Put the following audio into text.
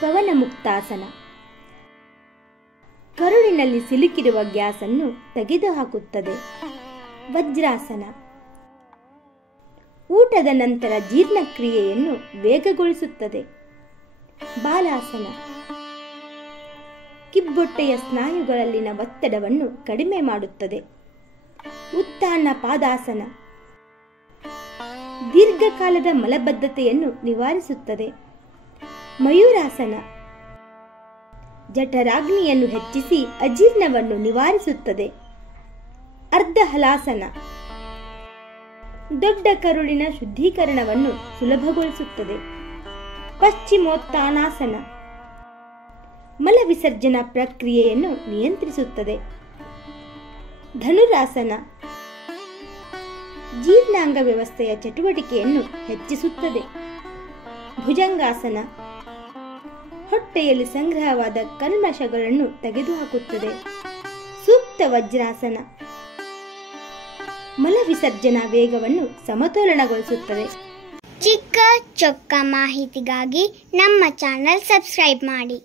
ಪವನ ಮುಕ್ತಾಸನ. ಕರುಳಿನಲ್ಲಿ ಸಿಲುಕಿರುವ ಗ್ಯಾಸನ್ನು ತೆಗೆದುಹಾಕುತ್ತದೆ. ವಜ್ರಾಸನ. ಊಟದ ನಂತರ ಜೀರ್ಣಕ್ರಿಯೆಯನ್ನು ವೇಗಗೊಳಿಸುತ್ತದೆ. ಬಾಲಾಸನ. ಕಿಬ್ಬೊಟ್ಟೆಯ ಸ್ನಾಯುಗಳಲ್ಲಿನ ಒತ್ತಡವನ್ನು ಕಡಿಮೆ ಮಾಡುತ್ತದೆ. ಉತ್ಥಾನ ಪಾದಾಸನ. ದೀರ್ಘಕಾಲದ ಮಲಬದ್ಧತೆಯನ್ನು ನಿವಾರಿಸುತ್ತದೆ. ಮಯೂರಾಸನ. ಜಠರಾಗ್ನಿಯನ್ನು ಹೆಚ್ಚಿಸಿ ಅಜೀರ್ಣವನ್ನು ನಿವಾರಿಸುತ್ತದೆ. ಅರ್ಧ ಹಲಾಸನ. ದೊಡ್ಡ ಕರುಳಿನ ಶುದ್ಧೀಕರಣವನ್ನು ಸುಲಭಗೊಳಿಸುತ್ತದೆ. ಪಶ್ಚಿಮೋತ್ತಾನಾಸನ. ಮಲ ವಿಸರ್ಜನಾ ಪ್ರಕ್ರಿಯೆಯನ್ನು ನಿಯಂತ್ರಿಸುತ್ತದೆ. ಧನುರಾಸನ. ಜೀರ್ಣಾಂಗ ವ್ಯವಸ್ಥೆಯ ಚಟುವಟಿಕೆಯನ್ನು ಹೆಚ್ಚಿಸುತ್ತದೆ. ಭುಜಂಗಾಸನ. ಹೊಟ್ಟೆಯಲ್ಲಿ ಸಂಗ್ರಹವಾದ ಕಲ್ಮಶಗಳನ್ನು ತೆಗೆದುಹಾಕುತ್ತದೆ. ಸೂಕ್ತ ವಜ್ರಾಸನ. ಮಲ ವಿಸರ್ಜನಾ ವೇಗವನ್ನು ಸಮತೋಲನಗೊಳಿಸುತ್ತದೆ. ಚಿಕ್ಕ ಚೊಕ್ಕ ಮಾಹಿತಿಗಾಗಿ ನಮ್ಮ ಚಾನೆಲ್ ಸಬ್ಸ್ಕ್ರೈಬ್ ಮಾಡಿ.